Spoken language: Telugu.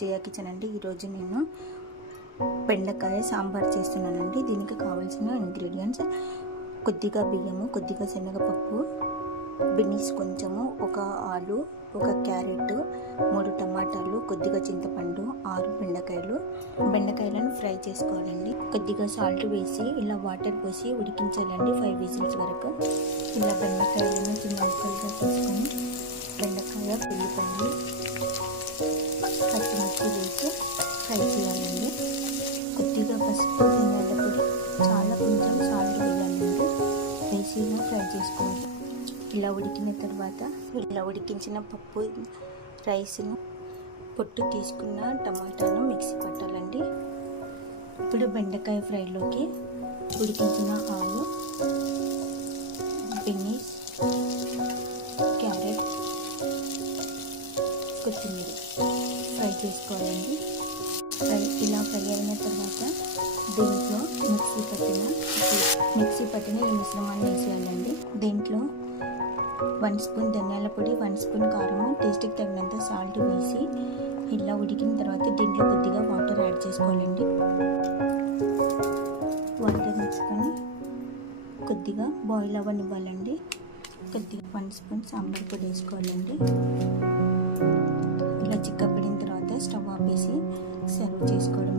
జయ కిచెన్ అండి. ఈరోజు నేను బెండకాయ సాంబార్ చేస్తున్నానండి. దీనికి కావాల్సిన ఇంగ్రీడియంట్స్ కొద్దిగా బియ్యము, కొద్దిగా శనగపప్పు, బీన్స్ కొంచెము, ఒక ఆలు, ఒక క్యారెట్, 3 టమాటాలు, కొద్దిగా చింతపండు, 6 బెండకాయలను ఫ్రై చేసుకోవాలండి. కొద్దిగా సాల్ట్ వేసి ఇలా వాటర్ పోసి ఉడికించాలండి 5 విజిల్స్ వరకు. ఇలా బెండకాయలను చిన్న ముక్కలుగా తీసుకొని బెండకాయ, ఉల్లిపాయలు, పచ్చిమిర్చి వేసి ఫ్రై చేయాలండి. కొద్దిగా పసుపు, ధనియాల పొడి, కొంచెం సాల్ట్ వేయాలండి. వేసి ఇలా ఫ్రై చేసుకోవాలి. ఇలా ఉడికిన తర్వాత ఇలా ఉడికించిన పప్పు, రైస్ను, పొట్టు తీసుకున్న టమాటాను మిక్సీ పట్టాలండి. ఇప్పుడు బెండకాయ ఫ్రైలోకి ఉడికించిన ఆలు, బీన్స్, క్యారెట్, కొత్తిమీర ఫ్రై చేసుకోవాలండి. ఇలా ఫ్రై అయిన తర్వాత దీంట్లో మిక్సీ పట్టిన ఈ మిశ్రమాన్ని వేసేయాలండి. దీంట్లో 1 స్పూన్ ధనియాల పొడి, 1 స్పూన్ కారము, టేస్ట్కి తగినంత సాల్ట్ వేసి ఇలా ఉడికిన తర్వాత దీంట్లో కొద్దిగా వాటర్ యాడ్ చేసుకోవాలండి. వాటర్ వేసుకొని కొద్దిగా బాయిల్ అవ్వనివ్వాలండి. కొద్దిగా 1 స్పూన్ సాంబార్ పొడి వేసుకోవాలండి. ఇలా చిక్కబడిన తర్వాత స్టవ్ ఆపేసి సర్వ్ చేసుకోవడం.